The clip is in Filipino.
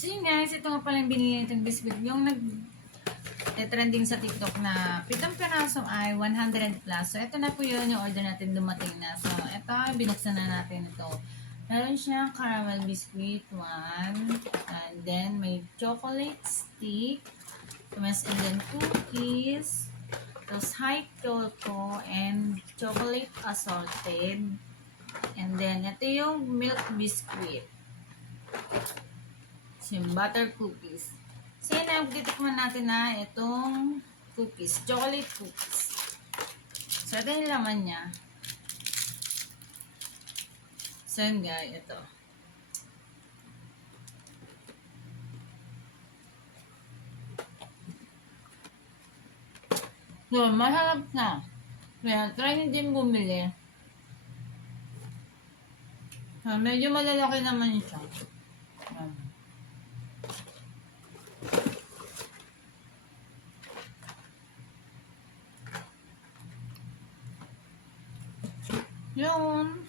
So yun guys, ito nga pala yung binili nitong biscuit. Yung trending sa TikTok na 7 piraso ay 100 plus. So ito na po yun yung order natin dumating na. So ito, binuksan na natin ito. Meron siyang caramel biscuit, 1. And then may chocolate stick. And then cookies. Tapos high cocoa and chocolate assorted. And then ito yung milk biscuit. Yung butter cookies. So, yun na, titikman natin na itong cookies. Chocolate cookies. So, ito yung laman niya. So, yun guys, ito. Yun, masarap na. Kaya, try nyo din bumili. So, medyo malalaki naman siya. Yan. Yun.